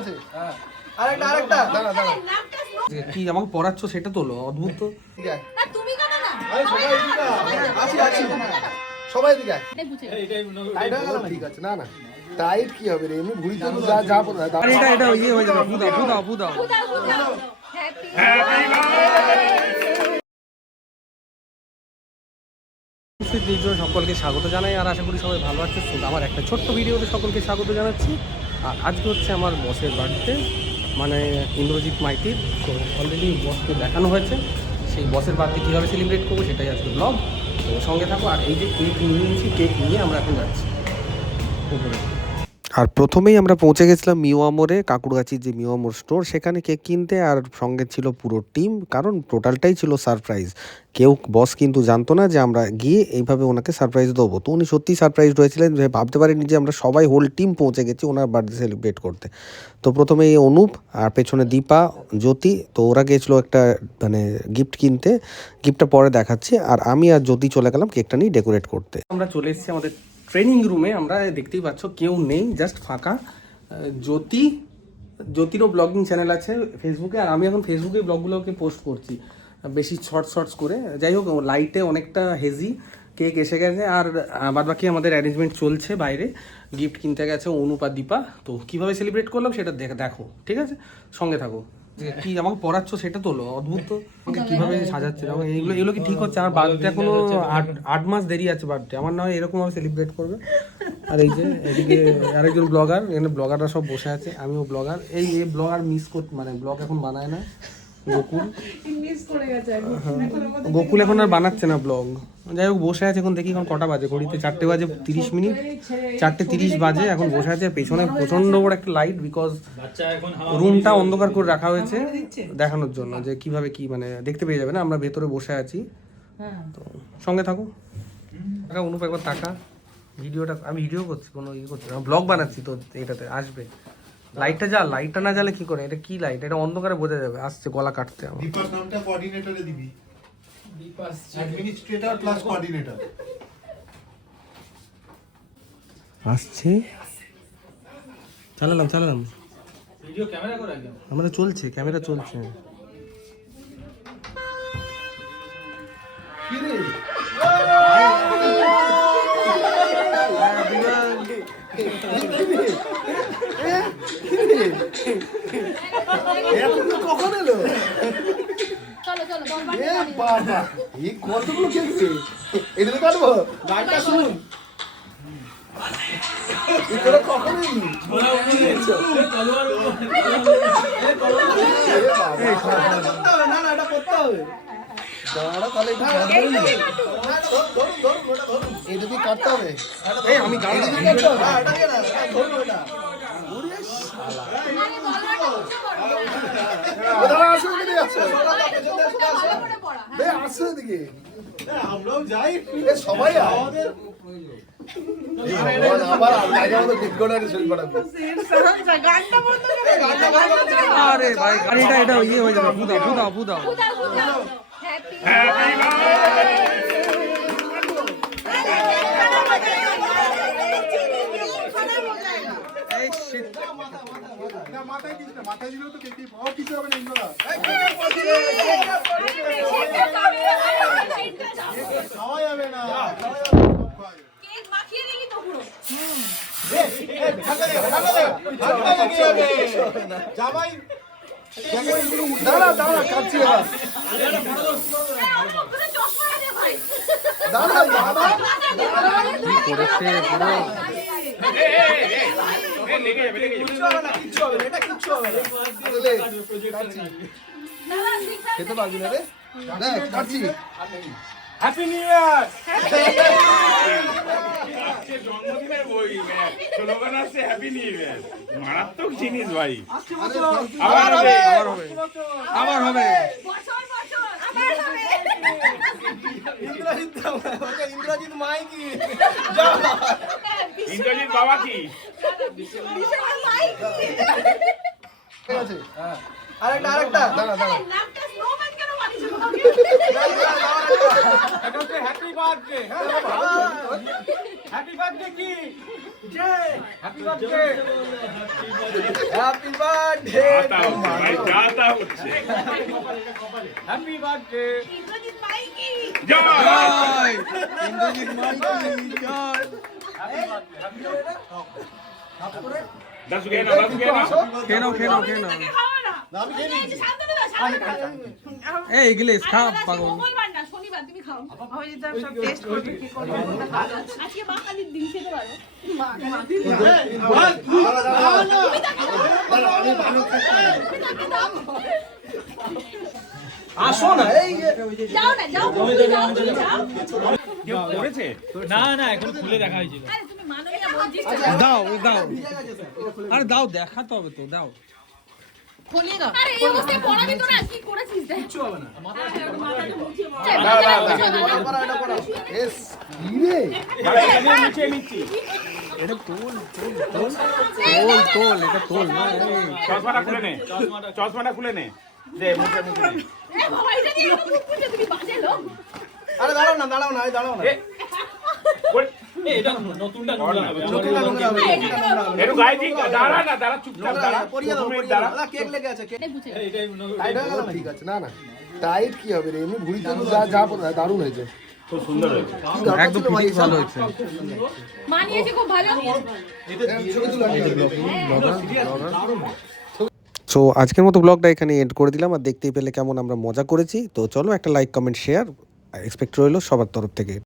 আছে আরেকটা আরেকটা দাঁড়া দাঁড়া কি আমাকে পড়াচ্ছ সেটা তোলো অদ্ভুত তো ঠিক আছে না তুমি কেন না আরে সবাই এদিকে আছি আছি সবাই এদিকে টাইট হয়ে গেল ঠিক আছে না না টাইট কি হবে রে এমনি ভুড়ি তো যা যা পড়া আরে এটা ইয়ে হয়ে যাবে বুদাও সকলকে স্বাগত জানাই আর আশা করি সবাই ভালো আছে। আমার একটা ছোট্ট ভিডিওতে সকলকে স্বাগত জানাচ্ছি। আর আজকে হচ্ছে আমার বসের বার্থডে, মানে ইন্দ্রজিৎ মাইতির। তো অলরেডি বসকে দেখানো হয়েছে, সেই বসের বার্থডে কীভাবে সেলিব্রেট করবো সেটাই আজকে ব্লগ। তো সঙ্গে থাকো। আর এই যে কেক নিয়েছি, কেক নিয়ে আমরা এখন যাচ্ছি উপরে। আর প্রথমেই আমরা পৌঁছে গেছিলাম মিওয়ামোরে, কাকুরগাছির যে মিওয়ামোর স্টোর, সেখানে কেক কিনতে। আর সঙ্গে ছিল পুরো টিম, কারণ টোটালটাই ছিল সারপ্রাইজ। কেউ বস কিন্তু জানতো না যে আমরা গিয়ে এইভাবে ওনাকে সারপ্রাইজ দেবো। তো উনি সত্যিই সারপ্রাইজ হয়েছিলেন, যে ভাবতে পারেনি যে আমরা সবাই হোল টিম পৌঁছে গেছি ওনার বার্থডে সেলিব্রেট করতে। তো প্রথমে এই অনুপ আর পেছনে দীপা, জ্যোতি, তো ওরা গিয়েছিলো একটা মানে গিফট কিনতে। গিফটটা পরে দেখাচ্ছি। আর আমি আর জ্যোতি চলে গেলাম কেকটা নিয়ে ডেকোরেট করতে। আমরা চলে এসেছি আমাদের ট্রেনিং রুমে। আমরা দেখতেই পাচ্ছ কেউ নেই, জাস্ট ফাঁকা। জ্যোতিরও ব্লগিং চ্যানেল আছে ফেসবুকে, আর আমি এখন ফেসবুকে ব্লগগুলোকে পোস্ট করছি বেশি শর্টস করে। যাই হোক, লাইটে অনেকটা হেজি, কেক এসে গেছে। আর বাদবাকি আমাদের অ্যারেঞ্জমেন্ট চলছে, বাইরে গিফট কিনতে গেছে অনুপ আর দীপা। তো কীভাবে সেলিব্রেট করলাম সেটা দেখো, ঠিক আছে? সঙ্গে থাকো। কি আমাকে পড়াচ্ছ সেটা তোলো অদ্ভুত তো কিভাবে সাজাচ্ছে দেখো। এগুলো কি ঠিক হচ্ছে? আমার বার্থডে এখনো 8 মাস দেরি আছে বার্থডে আমার, না হয় এরকম ভাবে সেলিব্রেট করবে। আর এই যে এদিকে আরেকজন ব্লগার, এখানে ব্লগাররা সব বসে আছে, আমিও ব্লগার। এই ব্লগার মিস করতে, মানে ব্লগ এখন বানায় না। গোকুল এখন আর বানাচ্ছে না ব্লগ। যাই হোক, বসে আছে এখন। দেখি এখন কটা বাজে, ঘড়িতে 4টে বাজে 30 মিনিট, 4:30 বাজে। এখন বসে আছে, পেছনে প্রচন্ড বড় একটা লাইট, বিকজ রুমটা অন্ধকার করে রাখা হয়েছে দেখানোর জন্য যে কিভাবে কি মানে দেখতে পেয়ে যাবে না। আমরা ভেতরে বসে আছি, তো সঙ্গে থাকো। অনুপ একবার টাকা ভিডিওটা, আমি ভিডিও করছি, কোনো ইয়ে করছি না, ব্লগ বানাচ্ছি। তো এটাতে আসবে লাইটটা, লাইটটা না জ্বালে কি করে? এটা কি লাইট? এটা অন্ধকারে বোঝা যাবে। আসছে গলা কাটতে আমার। দীপার নামটা কোঅর্ডিনেটরে দিবি, দীপাস অ্যাডমিনিস্ট্রেটর প্লাস কোঅর্ডিনেটর আসছে। চালালাম ভিডিও ক্যামেরা করে একদম আমাদের চলছে, ক্যামেরা চলছে। কি রে কখন এলো? বাবা এই কতগুলো খেলছে, এটা তো কাটবো গাড়িটা শুনুন। কখন এলি? না না, এটা করতে হবে। এটা দিয়ে কাটতে হবে, আমি আমরাও যাই, সবাই আমাদের আরে ভাই, এটা ইয়ে হয়ে যাবে, বুদাও মাথায় দিলেও তো কিছু হবে না। খাওয়া যাবে না, জামাই দাঁড়া কাটছি করেছে খেতে পারবি না রে, কাটছি। Happy new year. জন্মদিনের বই স্লোগান আছে হ্যাপি নিউ ইয়ার, মারাত্মক জিনিস ভাই। আবার হবে ইন্দ্রজিৎ মাই কি, ইন্দ্রজিৎ বাবা কি, ঠিক আছে? আরেকটা দাঁড়া এটা হচ্ছে হ্যাপি বার্থডে। হ্যাপি বার্থডে কি? Happy birthday. হ্যাপি বার্থডে ভাই যাতা হচ্ছে। হ্যাপি বার্থডে ইন্দ্রজিৎ মাইকি। জয়। ইন্দ্রজিৎ মাইতি জয়। দাসু কে না, দাসু কে না। খেয়ে নাও খেয়ে নাও খেয়ে নাও। তাকে খাওয়া না। আমি খেয়ে নিয়েছি। শান্তনু দাও, শান্তনু দাও। এই গ্লেস খা আরে দাদা, আজকে পাগল। মঙ্গলবার না, শনিবার, তুমি খাও। অভিজিৎ দা সব টেস্ট করবে কি করবে কোনটা ভালো আছে। আজকে মা কালীর দিন খেতে পারো। আসো না এই যাও না, যাও, তুমি যাও, তুমি যাও। কেউ করেছে? আরে তুমি মাননীয় বলছিস তো। দাও দাও আরে দাও দেখাতে হবে তো দাও। খোলিয়ে দাও। আরে এই অবস্থায় পড়াবি তো না, কি করেছিস দেখ। কিচ্ছু হবে না। মাথাটা মুছিয়ে বল। এটা করা এস কি রে আমি নিচে নিচ্ছি। এটা তোল তোল তোল এটা তোল না এই। চশমাটা খুলে নে, চশমাটা খুলে নে। দে মুখে মুখে নে। এ বাবা, এটা নিয়ে এত মুখ মুছে তুমি বাজে লোক। আরে দাঁড়াও না এই দাঁড়াও না এ, ওই- একটু গায়ে দিক, দাঁড়া না, দাঁড়া, চুপচাপ দাঁড়া। দু মিনিট দাঁড়া। কেক লেগে আছে কেক এই বুঝে। টাইট হয়ে গেল না? ঠিক আছে না না টাইট কি হবে রে এমনি ভুড়িতে তো যা যা পড়া দারুণ হয়েছে খুব সুন্দর হয়েছে। কি দরকার একদম ছিল ভাই ফিটিং ভালো হয়েছে। মানিয়েছে খুব ভালো। ছবি তুলে সো আজকের মতো ব্লগটা এখানে এন্ড করে দিলাম। আর দেখতেই পেলে কেমন আমরা মজা করেছি। তো চলো একটা লাইক কমেন্ট শেয়ার এক্সপেক্ট রইলো সবার তরফ থেকে।